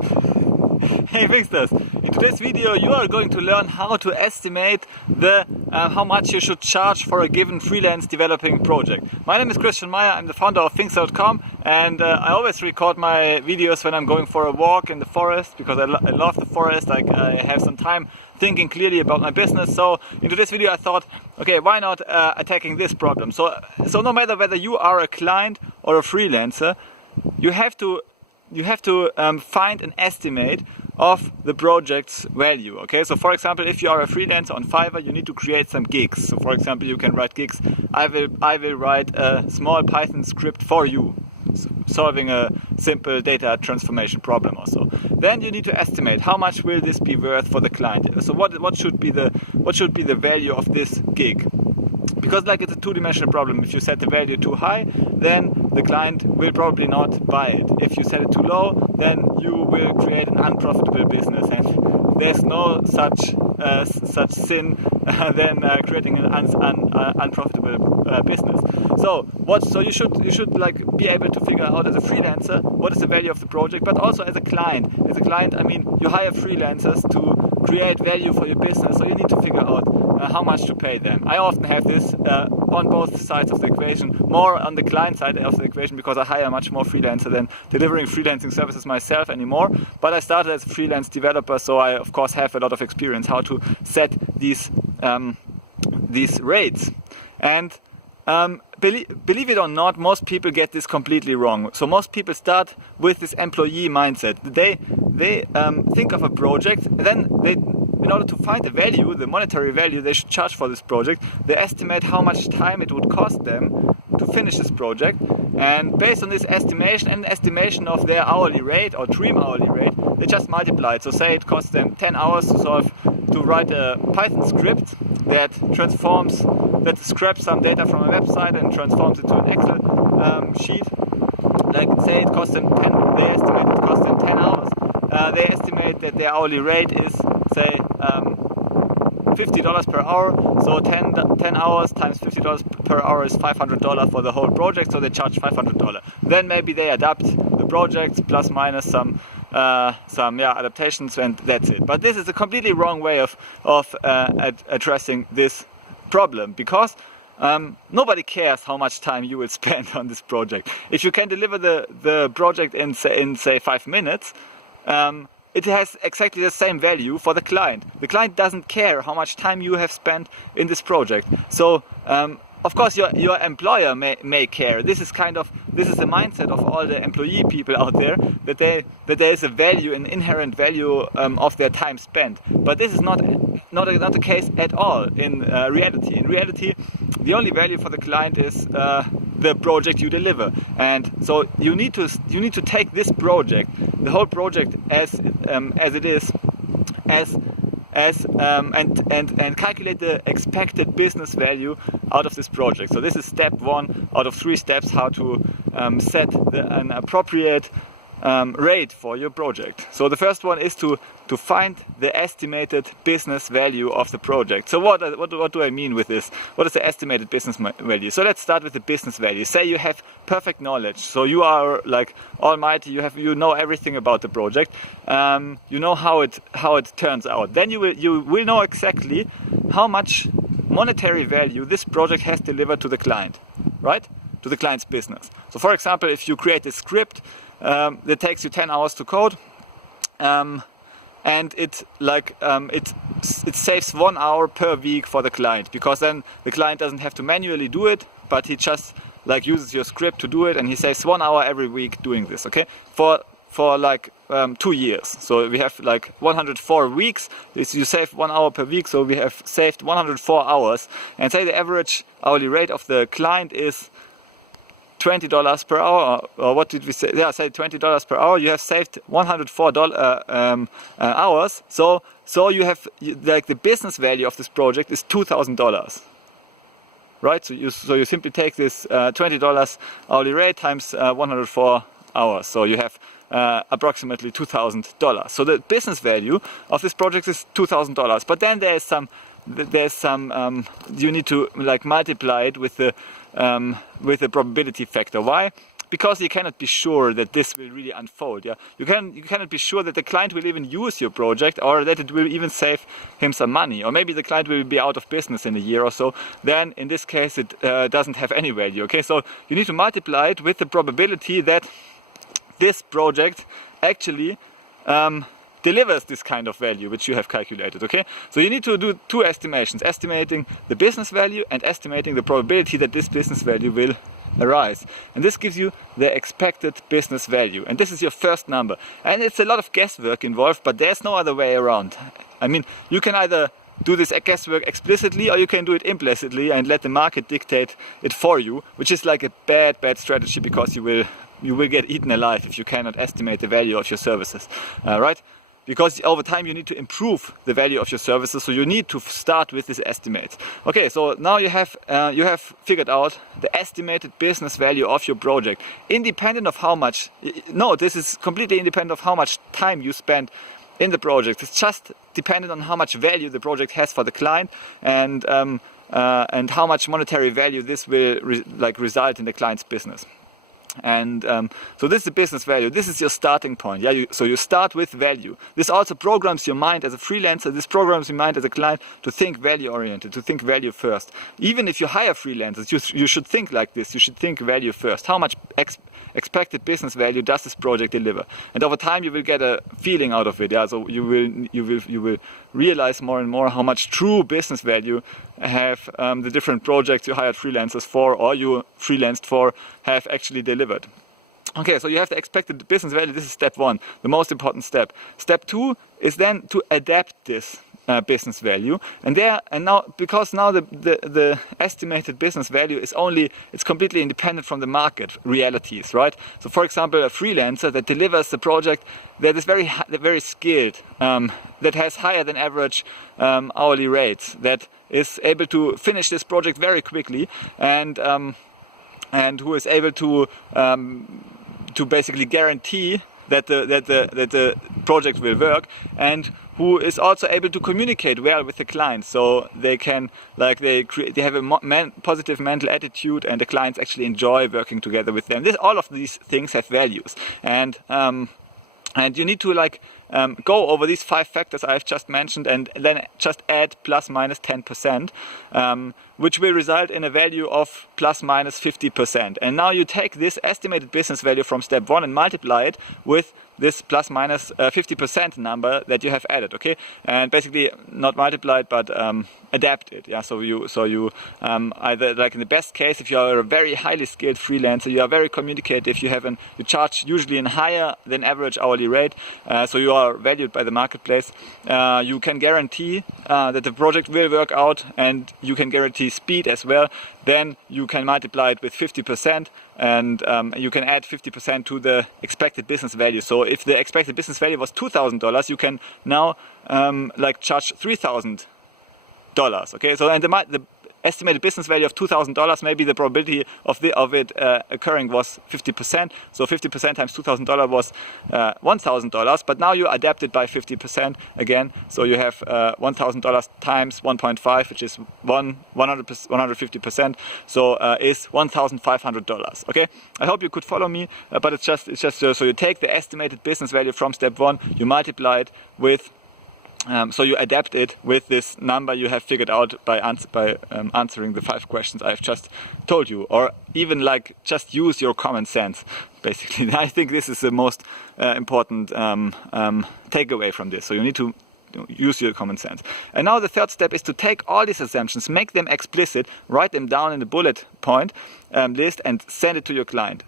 Hey Finxters! In today's video you are going to learn how to estimate how much you should charge for a given freelance developing project. My name is Christian Meyer, I'm the founder of Finxter.com, and I always record my videos when I'm going for a walk in the forest because I love the forest. I have some time thinking clearly about my business. So in today's video I thought, okay, why not attacking this problem? So no matter whether you are a client or a freelancer, you have to find an estimate of the project's value. Okay, so for example, if you are a freelancer on Fiverr, you need to create some gigs. So for example, you can write gigs. I will write a small Python script for you, solving a simple data transformation problem or so. Then you need to estimate how much will this be worth for the client. So what should be the value of this gig? Because like it's a two-dimensional problem. If you set the value too high, then the client will probably not buy it. If you set it too low, then you will create an unprofitable business, and there's no such sin than creating an unprofitable business. So you should like be able to figure out as a freelancer what is the value of the project, but also as a client. As a client, I mean, you hire freelancers to create value for your business, so you need to figure out how much to pay them. I often have this on both sides of the equation, more on the client side of the equation because I hire much more freelancer than delivering freelancing services myself anymore. But I started as a freelance developer, so I of course have a lot of experience how to set these rates. And believe it or not, most people get this completely wrong. So most people start with this employee mindset. They think of a project, and then in order to find the value, the monetary value they should charge for this project, they estimate how much time it would cost them to finish this project. And based on this estimation and estimation of their hourly rate or dream hourly rate, they just multiply it. So say it costs them 10 hours to write a Python script that scraps some data from a website and transforms it to an Excel sheet. Like say it costs them they estimate it costs them 10 hours. They estimate that their hourly rate is, say, $50 per hour. So 10 hours times $50 per hour is $500 for the whole project. So they charge $500. Then maybe they adapt the project plus minus some adaptations, and that's it. But this is a completely wrong way of addressing this problem, because nobody cares how much time you will spend on this project. If you can deliver the project in say 5 minutes, it has exactly the same value for the client. The client doesn't care how much time you have spent in this project. So of course your employer may care. This is the mindset of all the employee people out there, that there is a value, an inherent value of their time spent. But this is not the case at all in reality. In reality, the only value for the client is the project you deliver. And so you need to take this project, the whole project as it is, and calculate the expected business value out of this project. So this is step 1 out of 3 steps how to set an appropriate rate for your project. So the first one is to find the estimated business value of the project. So what do I mean with this? What is the estimated business value? So let's start with the business value. Say you have perfect knowledge. So you are like almighty. You know everything about the project. You know how it turns out. Then you will know exactly how much monetary value this project has delivered to the client, right? To the client's business. So for example, if you create a script that takes you 10 hours to code, and it saves 1 hour per week for the client, because then the client doesn't have to manually do it, but he just like uses your script to do it, and he saves 1 hour every week doing this. Okay, for like 2 years. So we have like 104 weeks. You save 1 hour per week, so we have saved 104 hours. And say the average hourly rate of the client is $20 per hour, or what did we say? Yeah, say $20 per hour. You have saved 104 hours. So you have like the business value of this project is $2,000, right? So you simply take this $20 hourly rate times 104 hours. So you have approximately $2,000. So the business value of this project is $2,000. But then there's some you need to like multiply it with the probability factor. Why? because you cannot be sure that this will really unfold. Yeah, you cannot be sure that the client will even use your project, or that it will even save him some money, or maybe the client will be out of business in a year or so. Then in this case it doesn't have any value. Okay, so you need to multiply it with the probability that this project actually delivers this kind of value which you have calculated. Okay, so you need to do two estimations: estimating the business value and estimating the probability that this business value will arise. And this gives you the expected business value, and this is your first number. And it's a lot of guesswork involved, but there's no other way around. I mean, you can either do this guesswork explicitly, or you can do it implicitly and let the market dictate it for you, which is like a bad strategy, because you will get eaten alive if you cannot estimate the value of your services, right? Because over time you need to improve the value of your services, so you need to start with this estimate. Okay, so now you have figured out the estimated business value of your project, independent of how much. No, this is completely independent of how much time you spend in the project. It's just dependent on how much value the project has for the client, and how much monetary value this will result in the client's business. And so this is the business value. This is your starting point. Yeah, so you start with value. This also programs your mind as a freelancer. This programs your mind as a client to think value oriented, to think value first. Even if you hire freelancers, you should think like this. You should think value first. How much expected business value does this project deliver? And over time you will get a feeling out of it. Yeah, so you will realize more and more how much true business value have the different projects you hired freelancers for, or you freelanced for, have actually delivered. Okay, so you have the expected business value. This is step one, the most important step. Step two is then to adapt this business value, and now because now the estimated business value it's completely independent from the market realities, right? So for example, a freelancer that delivers the project that is very skilled, that has higher than average hourly rates, that is able to finish this project very quickly, and who is able to basically guarantee that the project will work, and who is also able to communicate well with the client, so they can they have a positive mental attitude, and the clients actually enjoy working together with them. All of these things have values, and you need to go over these 5 factors I've just mentioned, and then just add plus minus 10%, which will result in a value of plus minus 50%. And now you take this estimated business value from step 1 and multiply it with this plus minus 50% number that you have added, okay? And basically not multiplied, but adapt it. Yeah, so you either, like in the best case, if you are a very highly skilled freelancer, you are very communicative, you charge usually a higher than average hourly rate, so you are valued by the marketplace. You can guarantee that the project will work out, and you can guarantee speed as well. Then you can multiply it with 50%, and you can add 50% to the expected business value. So if the expected business value was $2,000, you can now charge $3,000. Okay, so and the estimated business value of $2,000, maybe the probability of it occurring was 50%. So 50% times $2,000 was $1,000. But now you adapt it by 50% again. So you have $1,000 times 1.5, which is 150%. So is $1,500. Okay, I hope you could follow me. But it's just so you take the estimated business value from step 1, you multiply it with. So you adapt it with this number you have figured out by answering the 5 questions I've just told you, or even just use your common sense. Basically, I think this is the most important takeaway from this. So you need to use your common sense. And now the third step is to take all these assumptions, make them explicit, write them down in a bullet point list, and send it to your client.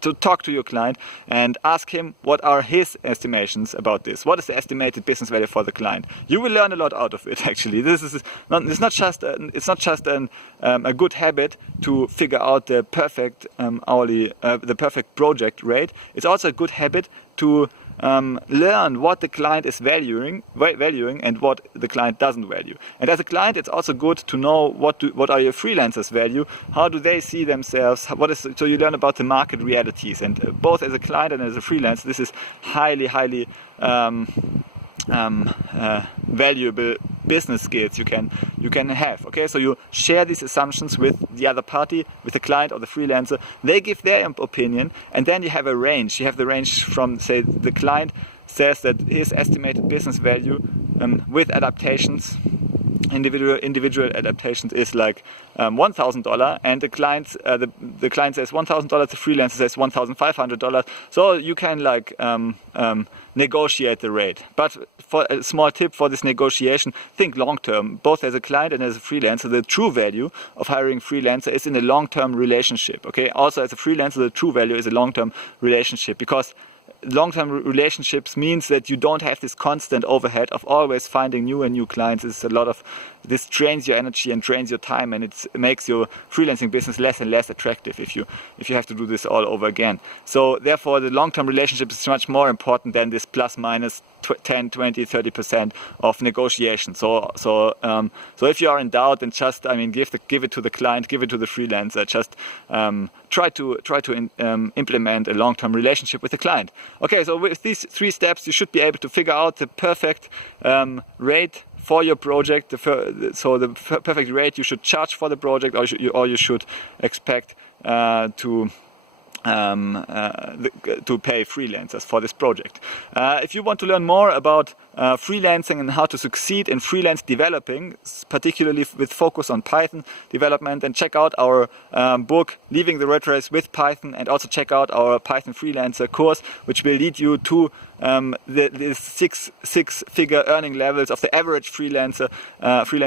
To talk to your client and ask him what are his estimations about this. What is the estimated business value for the client? You will learn a lot out of it. Actually, it's not just a good habit to figure out the perfect the perfect project rate. It's also a good habit to learn what the client is valuing and what the client doesn't value. And as a client, it's also good to know what are your freelancers value, how do they see themselves, so you learn about the market realities. And both as a client and as a freelancer, this is highly valuable business skills you can have. Okay, so you share these assumptions with the other party, with the client or the freelancer. They give their opinion, and then you have a range. You have the range from, say, the client says that his estimated business value with adaptations, individual adaptations, is like $1,000, and the client says $1,000, the freelancer says $1,500. So you can like negotiate the rate. But for a small tip for this negotiation, think long term. Both as a client and as a freelancer, the true value of hiring freelancer is in a long-term relationship. Okay, also as a freelancer, the true value is a long-term relationship, because long-term relationships means that you don't have this constant overhead of always finding new and new clients. This drains your energy and drains your time, and it makes your freelancing business less and less attractive if you have to do this all over again. So therefore, the long-term relationship is much more important than this plus minus 10, 20, 30% of negotiation. So if you are in doubt, then just give it to the client, give it to the freelancer. Just try to implement a long-term relationship with the client. Okay, so with these 3 steps, you should be able to figure out the perfect rate for your project. The perfect rate you should charge for the project, or you should expect to pay freelancers for this project. If you want to learn more about freelancing and how to succeed in freelance developing, particularly with focus on Python development, then check out our book Leaving the Rat Race with Python, and also check out our Python Freelancer course, which will lead you to the six-figure earning levels of the average freelance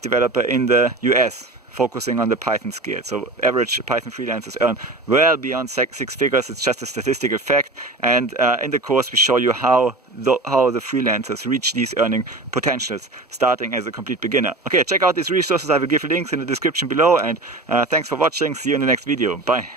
developer in the US, focusing on the Python skills. So average Python freelancers earn well beyond 6 figures. It's just a statistical fact. And in the course we show you how the freelancers reach these earning potentials, starting as a complete beginner. Okay, check out these resources. I will give links in the description below. And thanks for watching. See you in the next video. Bye.